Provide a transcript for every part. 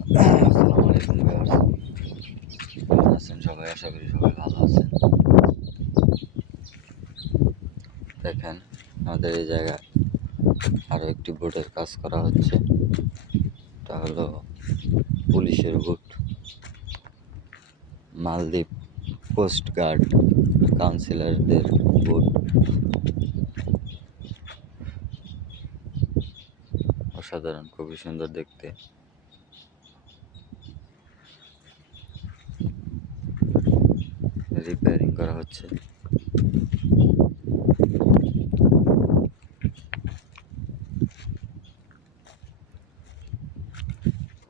আসসালামু আলাইকুম ভিউয়ার্স, কেমন আছেন সবাই? আশা করি সবাই ভালো আছেন। দেখেন, আমাদের এই জায়গায় আরও একটি বোটের কাজ করা হচ্ছে। এটা হলো পুলিশের বোট, মালদ্বীপ কোস্ট গার্ড কাউন্সিলরদের বোট। অসাধারণ, খুবই সুন্দর দেখতে। রিপেয়ারিং করা হচ্ছে।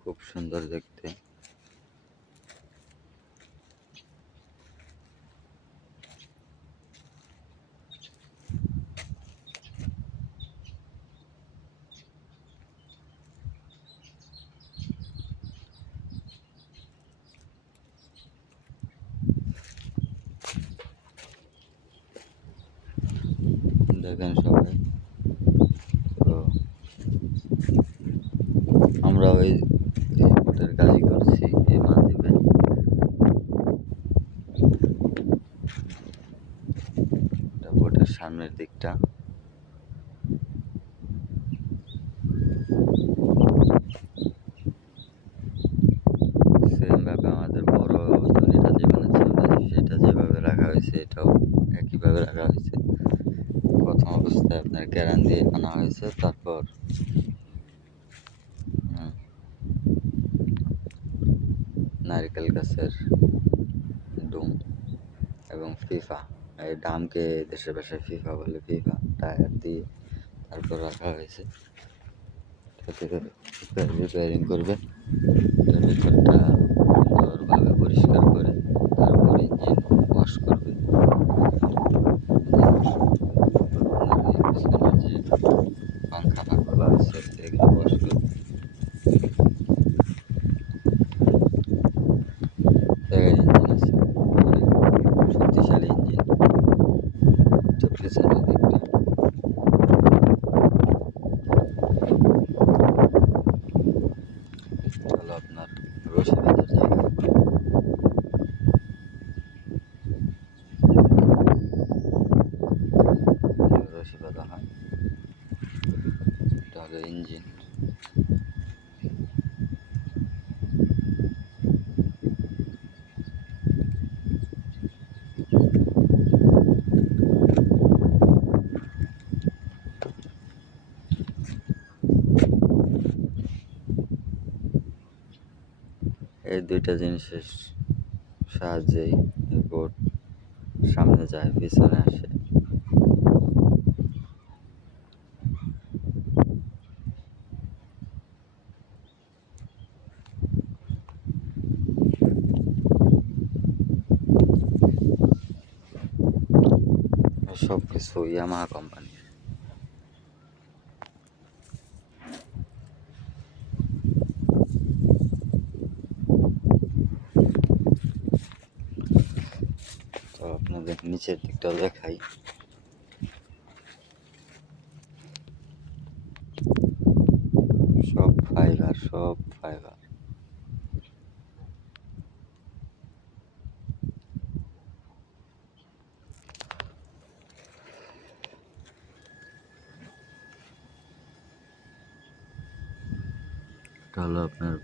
খুব সুন্দর দেখতে। দেখেন সবাই, তো আমরা ওই বোটের কাজই করছি এই মালদ্বীপে। এটা বোটের সামনের দিকটা। সেমভাবে আমাদের বড় দড়িটা যে বানাচ্ছি আমরা, সেটা যেভাবে রাখা হয়েছে এটাও একইভাবে রাখা হয়েছে। প্রথম অবস্থায় আপনার কেরান দিয়ে আনা হয়েছে, তারপর নারকেল গাছের ডুম এবং ফিফা, এই ডামকে দেশের ভাষায় ফিফা বলে, ফিফা টায়ার দিয়ে তারপর রাখা হয়েছে। রিপেয়ারিং করবে, এটার ভিতরটা সুন্দরভাবে পরিষ্কার করে তারপর ইঞ্জিন ওয়াশ করবে। পিছনের যে পাংখা ফাঁকগুলো আছে এগুলো ওয়াশ করবে। ইঞ্জিন আছে, অনেক শক্তিশালী ইঞ্জিন। তো পিছনের দিকটা হলো আপনার রশি বাঁধার জায়গা। রশি বাঁধা হয়, এটা হলো ইঞ্জিন। এই দুইটা জিনিসের সাহায্যেই বোট সামনে যায়, পিছনে আসে। সব কিছু ইয়ামাহা কোম্পানি। তো আপনাদের নিচের দিকটাও দেখাই। সব ফাইবার, সব ফাইবার। এটা হলো আপনার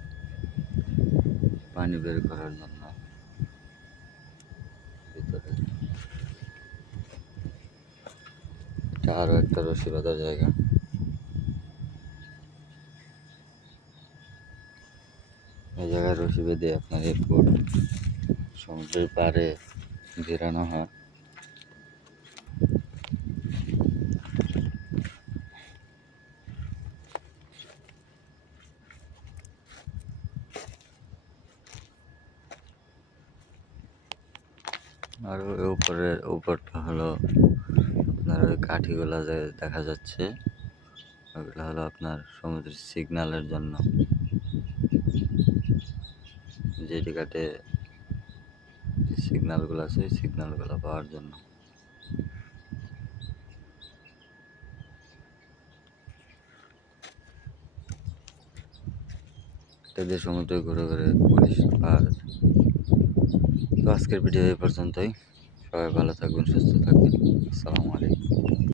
পানি বের করার জন্য ভিতরে। এটা আরো একটা রশি বাঁধার জায়গা। এই জায়গায় রশি বেঁধে আপনার এই বোট সমুদ্রের পাড়ে ঘেরানো হয়। আর ওই উপরটা হলো আপনার ওই কাঠিগুলা যে দেখা যাচ্ছে, ওগুলো হলো আপনার সমুদ্রের সিগন্যালের জন্য। যেটি কাটে সিগন্যালগুলো আছে, ওই সিগন্যালগুলো পাওয়ার জন্য। এদের সমুদ্রে ঘুরে ঘুরে পুলিশ পাওয়া যায়। তো আজকের ভিডিও এই পর্যন্তই। সবাই ভালো থাকবেন, সুস্থ থাকবেন। আসসালামু আলাইকুম।